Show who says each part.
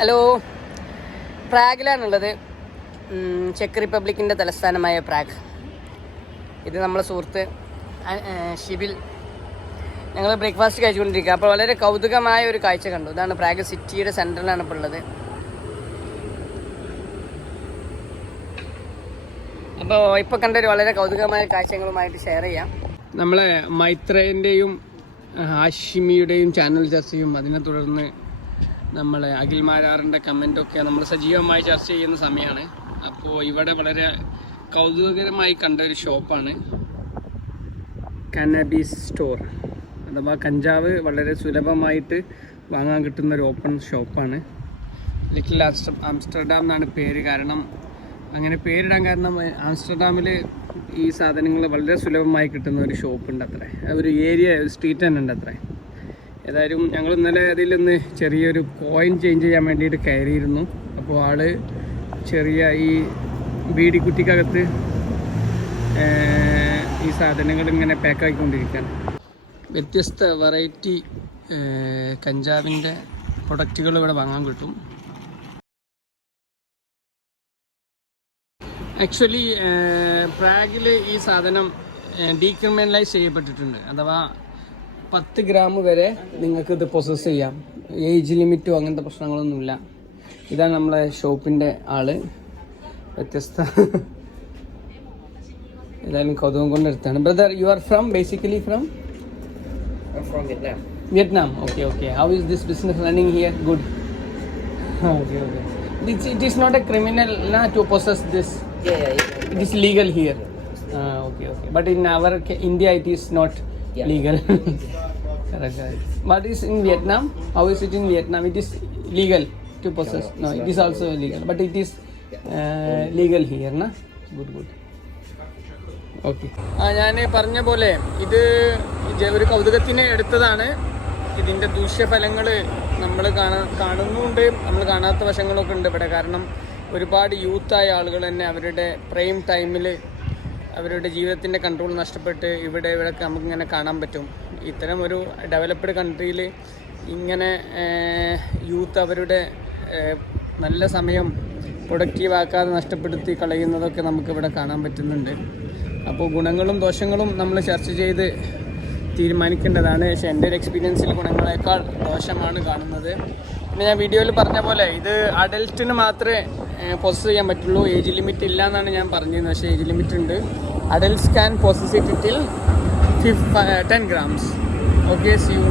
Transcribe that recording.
Speaker 1: Hello. പ്രാഗിലാണുള്ളത്. Check റിപ്പബ്ലിക്കിന്റെ തലസ്ഥാനമായ Prague. ഇത് നമ്മളെ സുഹൃത്ത് ഷിബിൽ. ഞങ്ങൾ ബ്രേക്ക്ഫാസ്റ്റ് കഴിച്ചുകൊണ്ടിരിക്കുക. അപ്പോൾ വളരെ കൗതുകമായ ഒരു കാഴ്ച കണ്ടു. ഇതാണ് പ്രാഗ് സിറ്റിയുടെ സെന്ററിലാണ് ഇപ്പോൾ ഉള്ളത്. അപ്പോൾ ഇപ്പോൾ കണ്ട ഒരു വളരെ കൗതുകമായ കാഴ്ചകളുമായിട്ട് ഷെയർ ചെയ്യാം. നമ്മളെ മൈത്രേന്റെയും ഹാഷിമിയുടെയും ചാനൽ ചർച്ചയും അതിനെ തുടർന്ന് നമ്മളെ അഖിൽ മാരാറിന്റെ കമന്റൊക്കെ നമ്മൾ സജീവമായി ചർച്ച ചെയ്യുന്ന സമയമാണ്. അപ്പോൾ ഇവിടെ വളരെ കൗതുകകരമായി കണ്ട ഒരു ഷോപ്പാണ് കനബീസ് സ്റ്റോർ അഥവാ കഞ്ചാവ് വളരെ സുലഭമായിട്ട് വാങ്ങാൻ കിട്ടുന്ന ഒരു ഓപ്പൺ ഷോപ്പാണ് ലിറ്റിൽ ആംസ്റ്റർ ആംസ്റ്റർഡാം എന്നാണ് പേര്. കാരണം അങ്ങനെ പേരിടാൻ കാരണം ആംസ്റ്റർഡാമിൽ ഈ സാധനങ്ങൾ വളരെ സുലഭമായി കിട്ടുന്ന ഒരു ഷോപ്പ് ഉണ്ട് അത്ര ഒരു ഏരിയ സ്ട്രീറ്റ് തന്നെ ഉണ്ട് അത്ര ഏതായാലും ഞങ്ങൾ ഇന്നലെ അതിലൊന്ന് ചെറിയൊരു കോയിൻ ചേഞ്ച് ചെയ്യാൻ വേണ്ടിയിട്ട് കയറിയിരുന്നു. അപ്പോൾ ആൾ ചെറിയ ഈ ബീഡിക്കുട്ടിക്കകത്ത് ഏർ, ഈ സാധനങ്ങൾ ഇങ്ങനെ പാക്ക് ആക്കിക്കൊണ്ടിരിക്കുകയാണ് വ്യത്യസ്ത വെറൈറ്റി കഞ്ചാവിന്റെ പ്രൊഡക്റ്റുകൾ ഇവിടെ വാങ്ങാൻ കിട്ടും. ആക്ച്വലി പ്രാഗിൽ ഈ സാധനം ഡീക്രിമിനലൈസ് ചെയ്യപ്പെട്ടിട്ടുണ്ട്. അഥവാ പത്ത് ഗ്രാം വരെ നിങ്ങൾക്ക് ഇത് പ്രൊസസ് ചെയ്യാം. ഏജ് ലിമിറ്റോ അങ്ങനത്തെ പ്രശ്നങ്ങളൊന്നുമില്ല. ഇതാണ് നമ്മളെ ഷോപ്പിന്റെ ആൾ. വ്യത്യസ്ത ഏതായാലും കൗതുകം കൊണ്ടെടുത്താണ് brother you are from basically from Vietnam okay okay how is this business running here good it is not
Speaker 2: a criminal to
Speaker 1: process this it is legal here okay okay but in our India it is not
Speaker 2: Yeah.
Speaker 1: legal. But is in Vietnam? How is it in Vietnam? It is legal to possess.
Speaker 2: No,
Speaker 1: it is also legal. But it is uh, legal here, na? Good, good. Okay ആ ഞാൻ പറഞ്ഞ പോലെ ഇത് ഒരു കൗതുകത്തിന് എടുത്തതാണ് ഇതിന്റെ ദൂഷ്യഫലങ്ങൾ നമ്മൾ കാണാ കാണുന്നുണ്ട് നമ്മൾ കാണാത്ത വശങ്ങളൊക്കെ ഉണ്ട് ഇവിടെ കാരണം ഒരുപാട് യൂത്തായ ആളുകൾ തന്നെ അവരുടെ പ്രൈം ടൈമിൽ അവരുടെ ജീവിതത്തിന്റെ കൺട്രോൾ നഷ്ടപ്പെട്ട് ഇവിടെ ഇവിടെയൊക്കെ നമുക്കിങ്ങനെ കാണാൻ പറ്റും. ഇത്തരം ഒരു ഡെവലപ്ഡ് കൺട്രിയിൽ ഇങ്ങനെ യൂത്ത് അവരുടെ നല്ല സമയം പ്രൊഡക്റ്റീവ് ആക്കാതെ നഷ്ടപ്പെടുത്തി കളയുന്നതൊക്കെ നമുക്കിവിടെ കാണാൻ പറ്റുന്നുണ്ട്. അപ്പോൾ ഗുണങ്ങളും ദോഷങ്ങളും നമ്മൾ ചർച്ച ചെയ്ത് തീരുമാനിക്കേണ്ടതാണ്. പക്ഷേ എന്റെ ഒരു എക്സ്പീരിയൻസിൽ ഗുണങ്ങളെക്കാൾ ദോഷമാണ് കാണുന്നത്. പിന്നെ ഞാൻ വീഡിയോയിൽ പറഞ്ഞ പോലെ ഇത് അഡൽട്ടിന് മാത്രമേ പ്രോസസ്സ് ചെയ്യാൻ പറ്റുള്ളൂ. ഏജ് ലിമിറ്റ് ഇല്ല എന്നാണ് ഞാൻ പറഞ്ഞിരുന്നത്. പക്ഷേ ഏജ് ലിമിറ്റ് ഉണ്ട്. Adult scan process it till ten grams okay see you